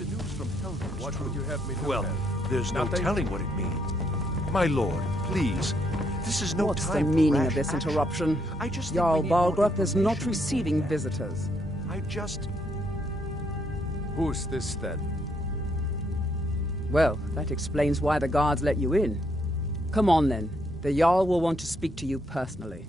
the news from Helgen was What true. would you have me do Well, then? there's no Nothing? telling what it means. My lord, please. This is no What's the time for meaning of rash this action. interruption? I just think Jarl we need more Balgruuf is not information receiving beforehand. visitors. I just... Who's this then? Well, that explains why the guards let you in. Come on then. The Jarl will want to speak to you personally.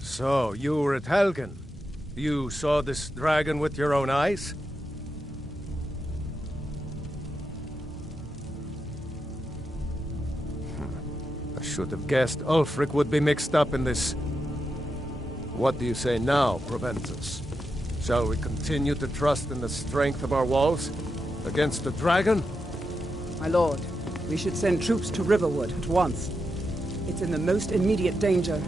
So, you were at Helgen. You saw this dragon with your own eyes? I should have guessed Ulfric would be mixed up in this. What do you say now, Proventus? Shall we continue to trust in the strength of our walls? Against the dragon? My lord, we should send troops to Riverwood at once. It's in the most immediate danger.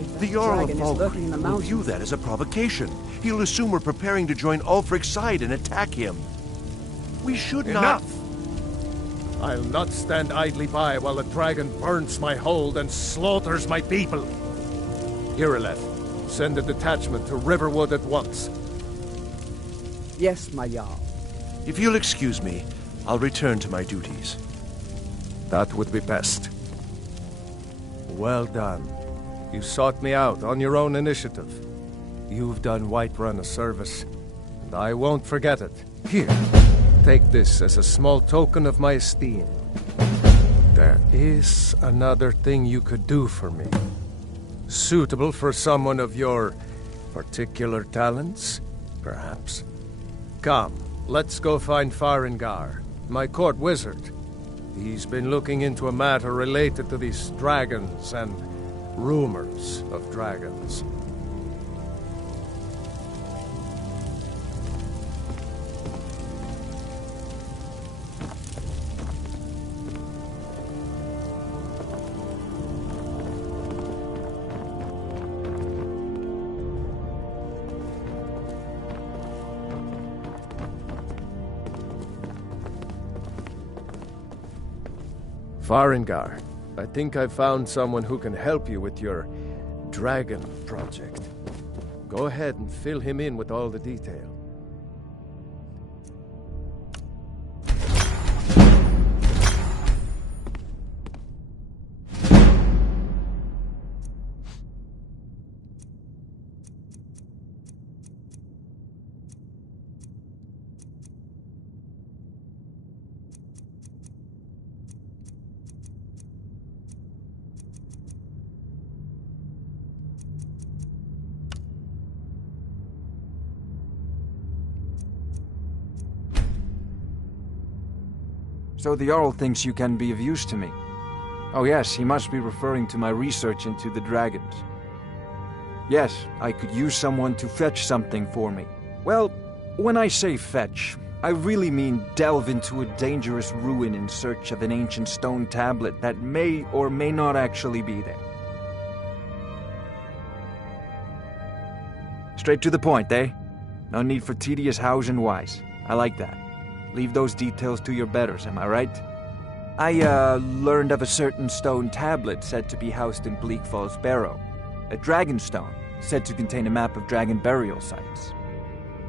If that The Jarl of dragon is lurking in the Falkreath will mountains. view that as a provocation. He'll assume we're preparing to join Ulfric's side and attack him. We should not... Enough! I'll not stand idly by while the dragon burns my hold and slaughters my people. Irileth, send a detachment to Riverwood at once. Yes, my Jarl. If you'll excuse me, I'll return to my duties. That would be best. Well done. You sought me out on your own initiative. You've done Whiterun a service, and I won't forget it. Here, take this as a small token of my esteem. There is another thing you could do for me. Suitable for someone of your particular talents, perhaps. Come, let's go find Farengar, my court wizard. He's been looking into a matter related to these dragons and rumors of dragons. Farengar, I think I've found someone who can help you with your dragon project. Go ahead and fill him in with all the detail. So the Jarl thinks you can be of use to me. Oh yes, he must be referring to my research into the dragons. Yes, I could use someone to fetch something for me. Well, when I say fetch, I really mean delve into a dangerous ruin in search of an ancient stone tablet that may or may not actually be there. Straight to the point, eh? No need for tedious hows and whys. I like that. Leave those details to your betters, am I right? I, learned of a certain stone tablet said to be housed in Bleak Falls Barrow. A dragon stone, said to contain a map of dragon burial sites.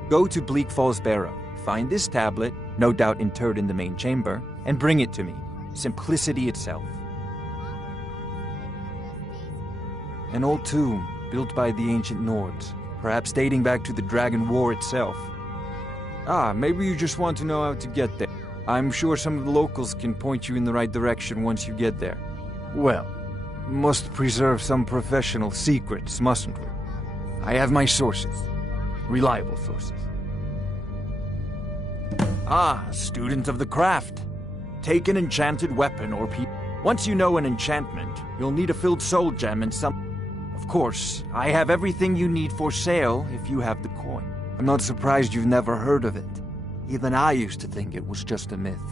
Go to Bleak Falls Barrow, find this tablet, no doubt interred in the main chamber, and bring it to me. Simplicity itself. An old tomb, built by the ancient Nords, perhaps dating back to the Dragon War itself. Ah, maybe you just want to know how to get there. I'm sure some of the locals can point you in the right direction once you get there. Well, must preserve some professional secrets, mustn't we? I have my sources. Reliable sources. Ah, a student of the craft. Take an enchanted weapon or Once you know an enchantment, you'll need a filled soul gem and some... Of course, I have everything you need for sale if you have the coin. I'm not surprised you've never heard of it. Even I used to think it was just a myth.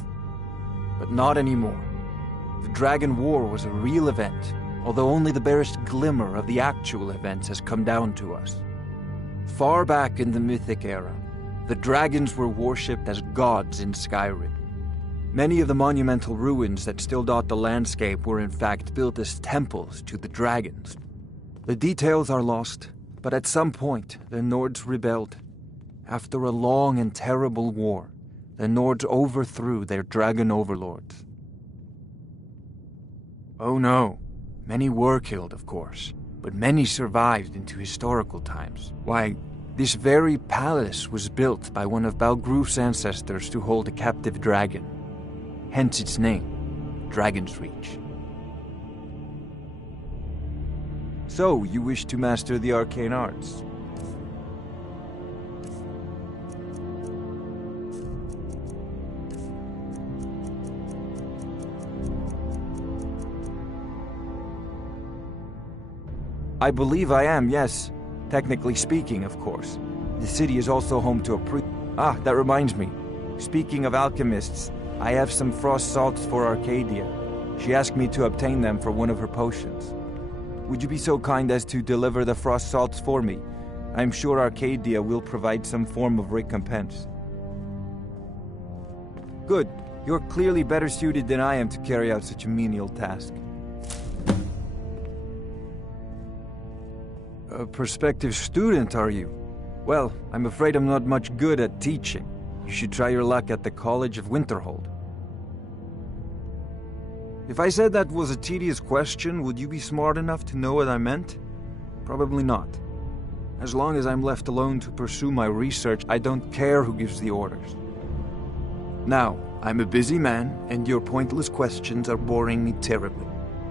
But not anymore. The Dragon War was a real event, although only the barest glimmer of the actual events has come down to us. Far back in the Mythic era, the dragons were worshipped as gods in Skyrim. Many of the monumental ruins that still dot the landscape were in fact built as temples to the dragons. The details are lost, but at some point the Nords rebelled. After a long and terrible war, the Nords overthrew their dragon overlords. Oh no, many were killed, of course, but many survived into historical times. Why, this very palace was built by one of Balgruf's ancestors to hold a captive dragon. Hence its name, Dragon's Reach. So, you wish to master the arcane arts? I believe I am, yes. Technically speaking, of course. The city is also home to a Ah, that reminds me. Speaking of alchemists, I have some frost salts for Arcadia. She asked me to obtain them for one of her potions. Would you be so kind as to deliver the frost salts for me? I'm sure Arcadia will provide some form of recompense. Good. You're clearly better suited than I am to carry out such a menial task. A prospective student, are you? Well, I'm afraid I'm not much good at teaching. You should try your luck at the College of Winterhold. If I said that was a tedious question, would you be smart enough to know what I meant? Probably not. As long as I'm left alone to pursue my research, I don't care who gives the orders. Now, I'm a busy man, and your pointless questions are boring me terribly.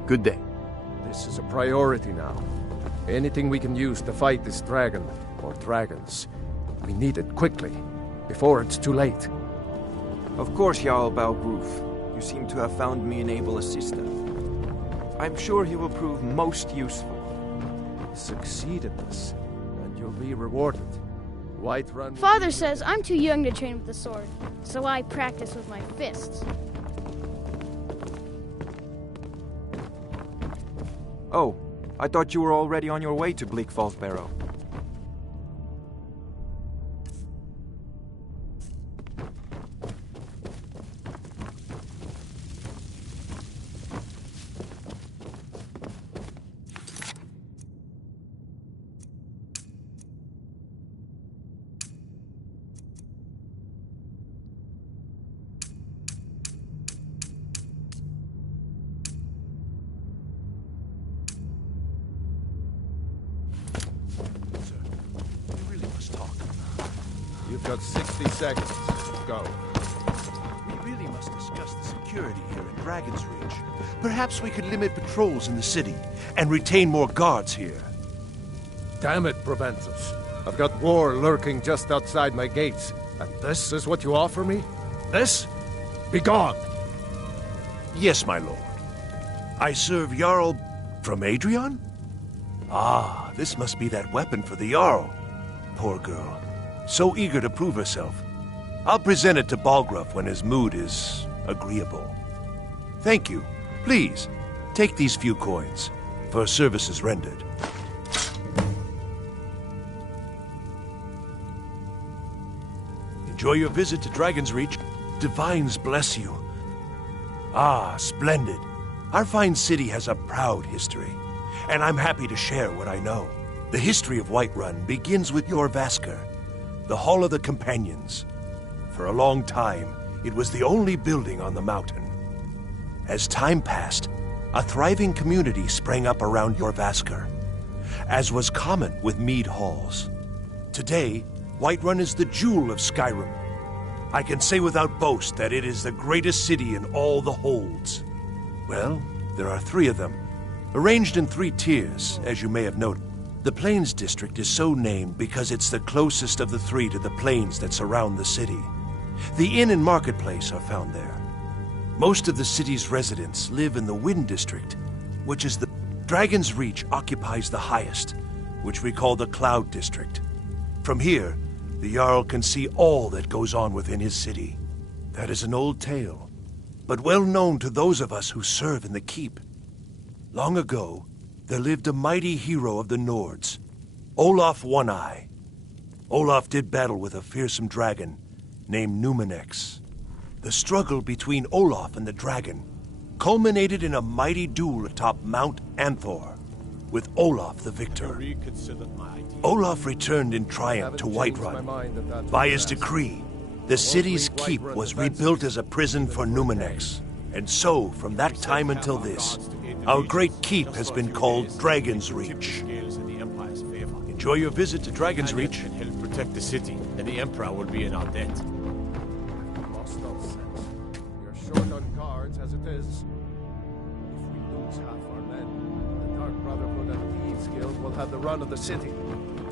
Good day. This is a priority now. Anything we can use to fight this dragon, or dragons, we need it quickly, before it's too late. Of course, Jarl Balgruf. You seem to have found me an able assistant. I'm sure he will prove most useful. Succeed in this, and you'll be rewarded. Whiterun... Father says I'm too young to train with the sword, so I practice with my fists. Oh, I thought you were already on your way to Bleak Falls Barrow. You've got 60 seconds. Go. We really must discuss the security here at Dragon's Reach. Perhaps we could limit patrols in the city and retain more guards here. Damn it, Proventus. I've got war lurking just outside my gates. And this is what you offer me? This? Be gone! Yes, my lord. I serve Jarl from Adrian? Ah, this must be that weapon for the Jarl. Poor girl. So eager to prove herself. I'll present it to Balgruf when his mood is agreeable. Thank you. Please, take these few coins for services rendered. Enjoy your visit to Dragon's Reach. Divines bless you. Ah, splendid. Our fine city has a proud history, and I'm happy to share what I know. The history of Whiterun begins with Jorrvaskr, the Hall of the Companions. For a long time, it was the only building on the mountain. As time passed, a thriving community sprang up around Jorrvaskr, as was common with mead halls. Today, Whiterun is the jewel of Skyrim. I can say without boast that it is the greatest city in all the holds. Well, there are 3 of them, arranged in 3 tiers, as you may have noted. The Plains District is so named because it's the closest of the 3 to the plains that surround the city. The inn and marketplace are found there. Most of the city's residents live in the Wind District, which is the... Dragon's Reach occupies the highest, which we call the Cloud District. From here, the Jarl can see all that goes on within his city. That is an old tale, but well known to those of us who serve in the keep. Long ago, there lived a mighty hero of the Nords, Olaf One-Eye. Olaf did battle with a fearsome dragon named Numenex. The struggle between Olaf and the dragon culminated in a mighty duel atop Mount Anthor, with Olaf the victor. Olaf returned in triumph to Whiterun. By his decree, the city's keep was rebuilt as a prison for Numenex. And so, from that time until this, our great keep has been called Dragon's Reach. Enjoy your visit to Dragon's Reach. Can help protect the city, and the Emperor will be in our debt. Lost all sense. You're short on guards as it is. If we lose half our men, the Dark Brotherhood and Thieves Guild will have the run of the city.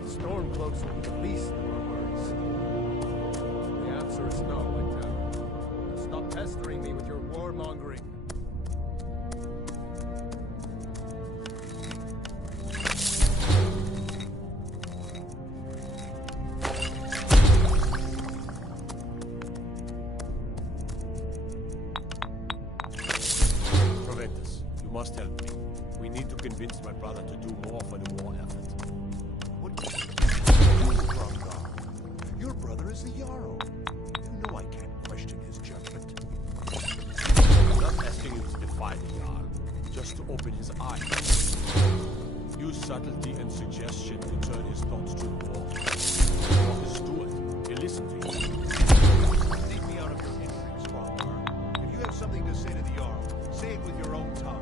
Stormcloaks will be the least of our worries. The answer is no, I tell you. Stop pestering me with your warmongering. Must help me. We need to convince my brother to do more for the war effort. What do you do, Bromgar? Your brother is the Jarl. You know I can't question his judgment. I'm not asking you to defy the Jarl, just to open his eyes. Use subtlety and suggestion to turn his thoughts to the war. You're his steward. He'll listen to you. Leave me out of your intrigues, Bromgar. If you have something to say to the Jarl, say it with your own tongue.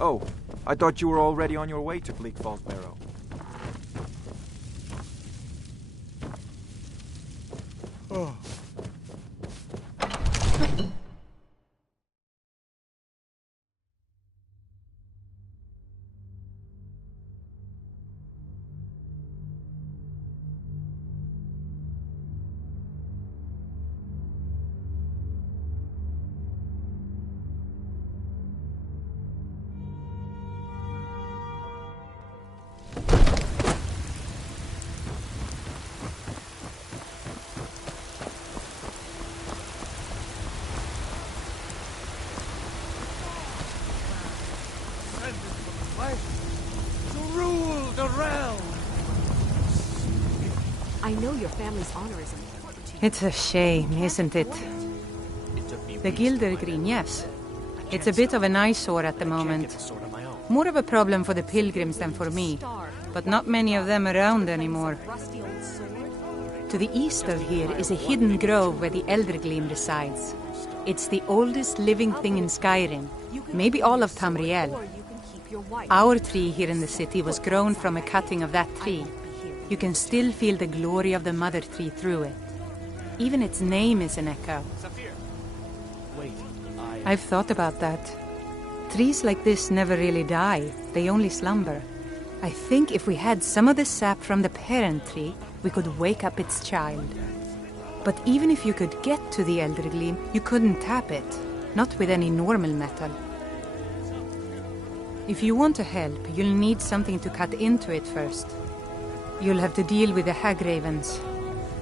Oh, I thought you were already on your way to Bleak Falls Barrow. I know your family's honor is important to you. It's a shame, isn't it? The Gildergreen, yes. It's a bit of an eyesore at the moment. More of a problem for the pilgrims than for me, but not many of them around anymore. To the east of here is a hidden grove where the Eldergleam resides. It's the oldest living thing in Skyrim, maybe all of Tamriel. Our tree here in the city was grown from a cutting of that tree. You can still feel the glory of the mother tree through it. Even its name is an echo. I've thought about that. Trees like this never really die, they only slumber. I think if we had some of the sap from the parent tree, we could wake up its child. But even if you could get to the Eldergleam, you couldn't tap it, not with any normal metal. If you want to help, you'll need something to cut into it first. You'll have to deal with the hag ravens.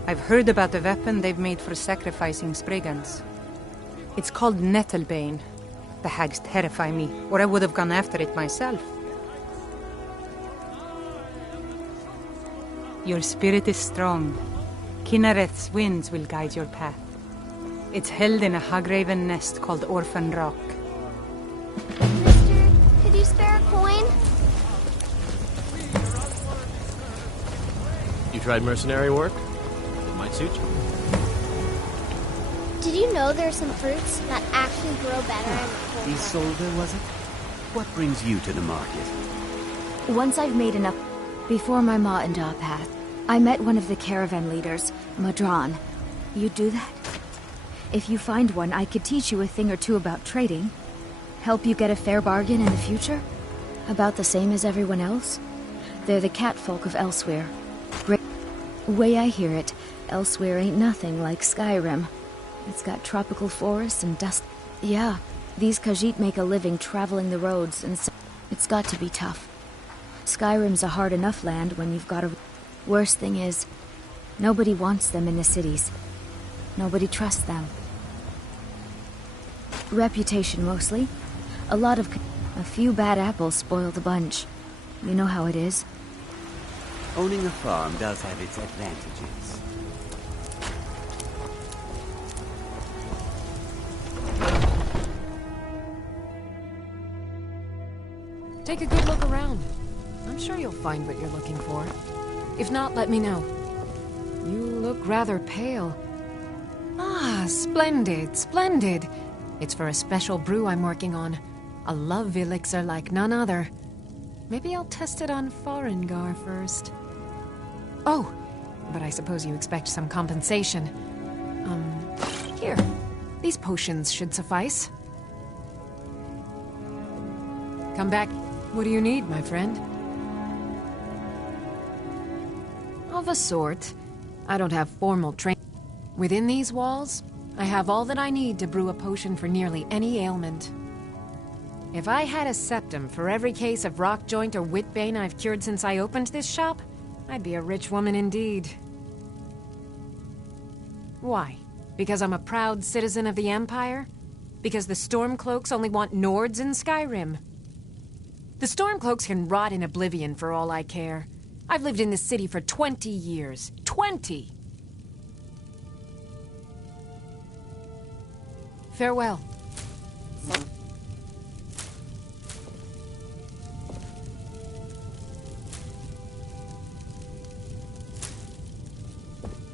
I've heard about the weapon they've made for sacrificing Spriggans. It's called Nettlebane. The hags terrify me, or I would have gone after it myself. Your spirit is strong. Kinnereth's winds will guide your path. It's held in a hagraven nest called Orphan Rock. Mister, could you spare a coin? You tried mercenary work? It might suit you. Did you know there's some fruits that actually grow better in the cold? Isolde, was it? What brings you to the market? Once I've made enough... Before my Ma and Da path, I met one of the caravan leaders, Madran. You do that? If you find one, I could teach you a thing or two about trading. Help you get a fair bargain in the future? About the same as everyone else? They're the catfolk of Elsewhere. Way I hear it, Elsewhere ain't nothing like Skyrim. It's got tropical forests and dust. Yeah, these Khajiit make a living traveling the roads, and so it's got to be tough. Skyrim's a hard enough land when you've got a... Worst thing is, nobody wants them in the cities. Nobody trusts them. Reputation, mostly. A few bad apples spoil the bunch. You know how it is. Owning a farm does have its advantages. Take a good look around. I'm sure you'll find what you're looking for. If not, let me know. You look rather pale. Ah, splendid, splendid. It's for a special brew I'm working on. A love elixir like none other. Maybe I'll test it on Farengar first. Oh, but I suppose you expect some compensation. Here. These potions should suffice. Come back. What do you need, my friend? Of a sort. I don't have formal training. Within these walls, I have all that I need to brew a potion for nearly any ailment. If I had a septum for every case of rock joint or whitbane I've cured since I opened this shop, I'd be a rich woman indeed. Why? Because I'm a proud citizen of the Empire? Because the Stormcloaks only want Nords in Skyrim? The Stormcloaks can rot in oblivion for all I care. I've lived in this city for 20 years. 20! Farewell.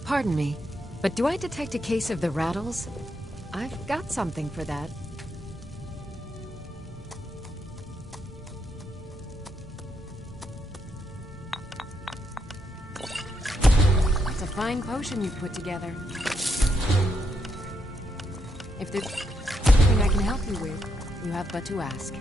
Pardon me, but do I detect a case of the rattles? I've got something for that. That's a fine potion you've put together. If there's anything I can help you with, you have but to ask.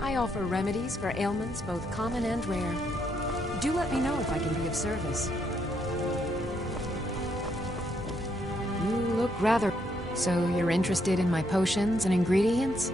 I offer remedies for ailments both common and rare. Do let me know if I can be of service. You look rather... So you're interested in my potions and ingredients?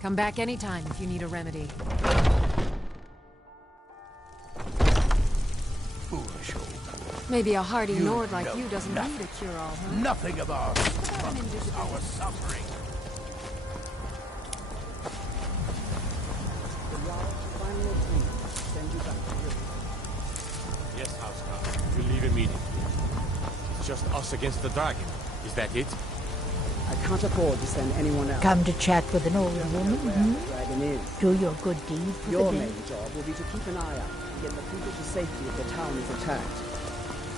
Come back anytime if you need a remedy. Foolish old. Maybe a hardy Nord like you doesn't need a cure-all, huh? Nothing of ours. Our suffering. Yes, Housecarl. We'll leave immediately. It's just us against the dragon. Is that it? I can't afford to send anyone else. Come to chat with an old woman, The dragon is. Do your good deed for Your the day. main job will be to keep an eye out and get the people to safety if the town is attacked.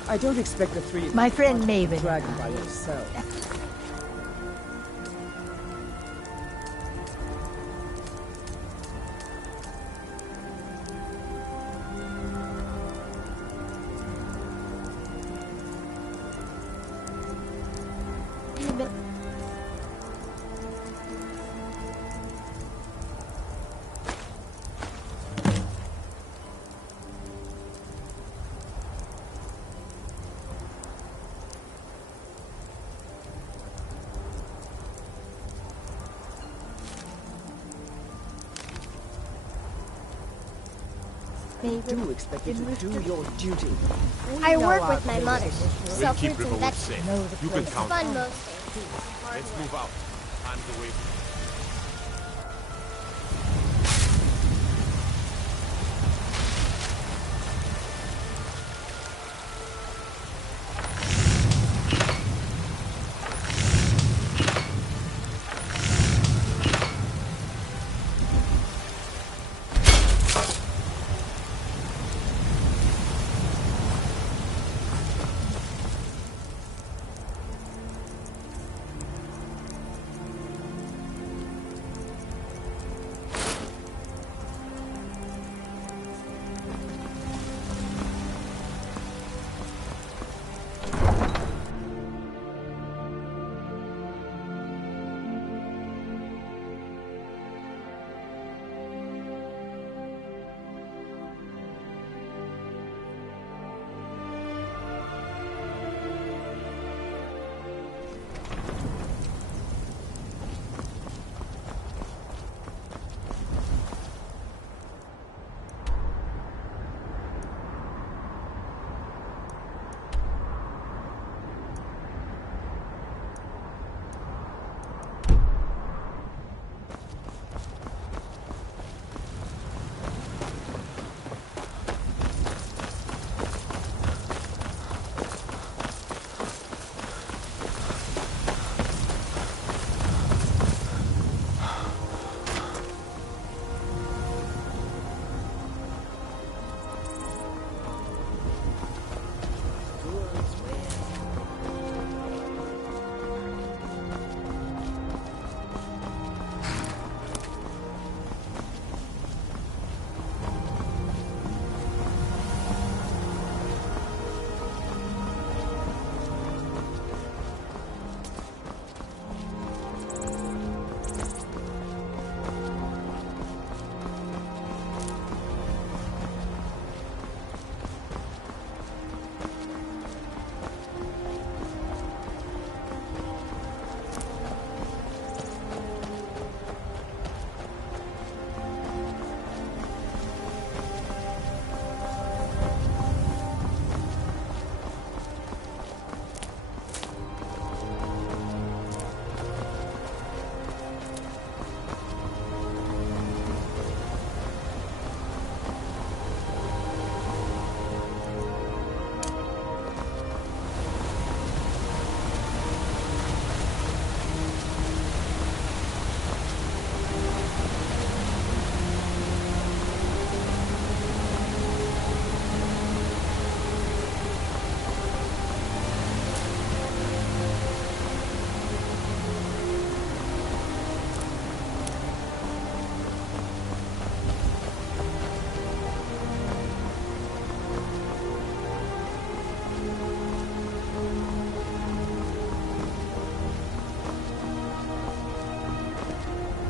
I don't expect the three of you My to friend fight the Maven. dragon by yourself. I do expect you to do your duty. I work with my mother. We'll Sell keep fruits and Riverwood vegetables. safe. You can count on Fun it. most days. Let's move out. Time's away.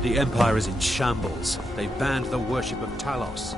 The Empire is in shambles. They've banned the worship of Talos.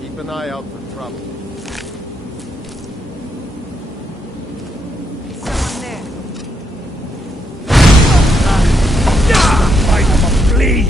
Keep an eye out for trouble. Is someone there? Fight them up, flee!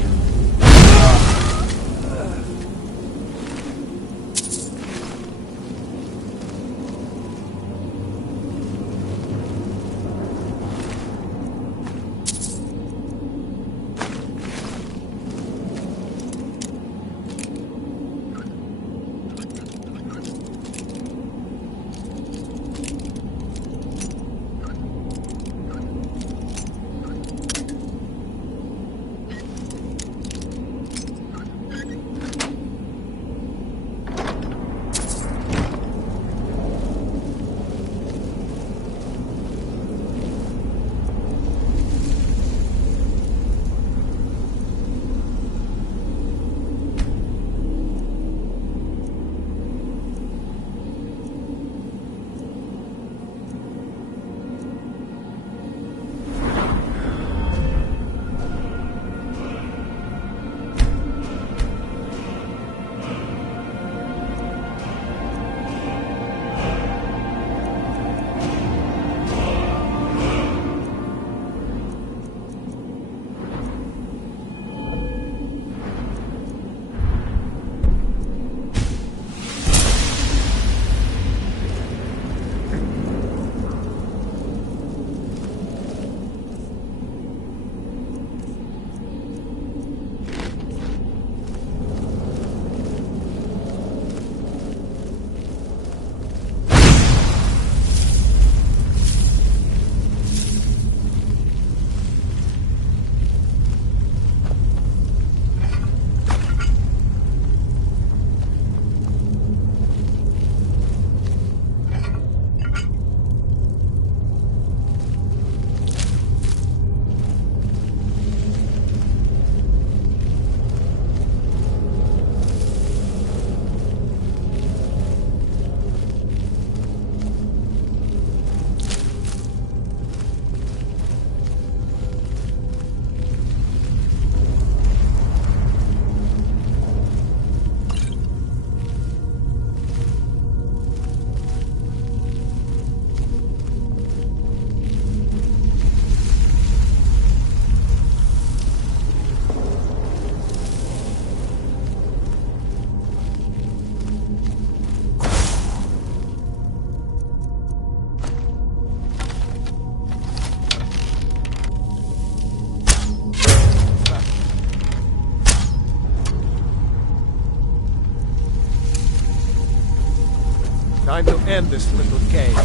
Time to end this little game.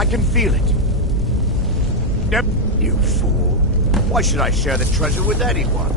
I can feel it. Yep, you fool. Why should I share the treasure with anyone?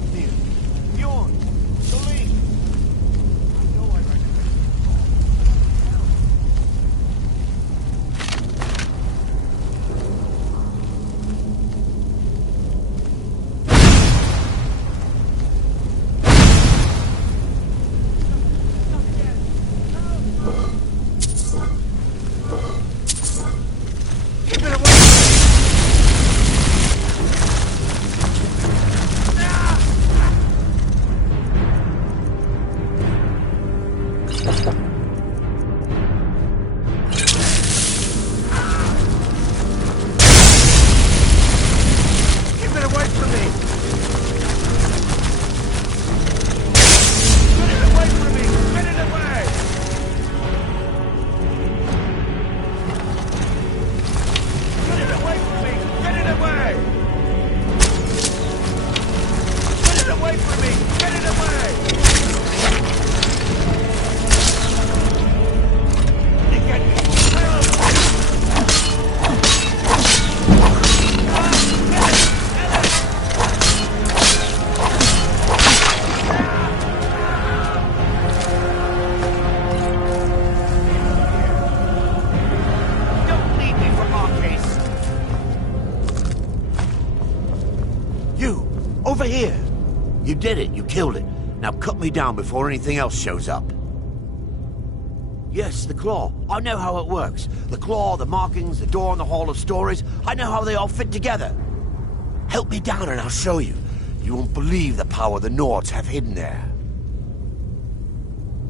Fatnir, Bjorn, Celine. I know I recommend Over here! You did it. You killed it. Now cut me down before anything else shows up. Yes, the claw. I know how it works. The claw, the markings, the door in the Hall of Stories. I know how they all fit together. Help me down and I'll show you. You won't believe the power the Nords have hidden there.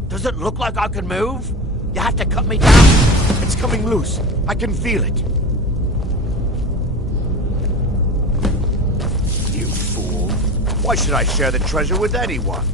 Does it look like I can move? You have to cut me down. It's coming loose. I can feel it. You fool. Why should I share the treasure with anyone?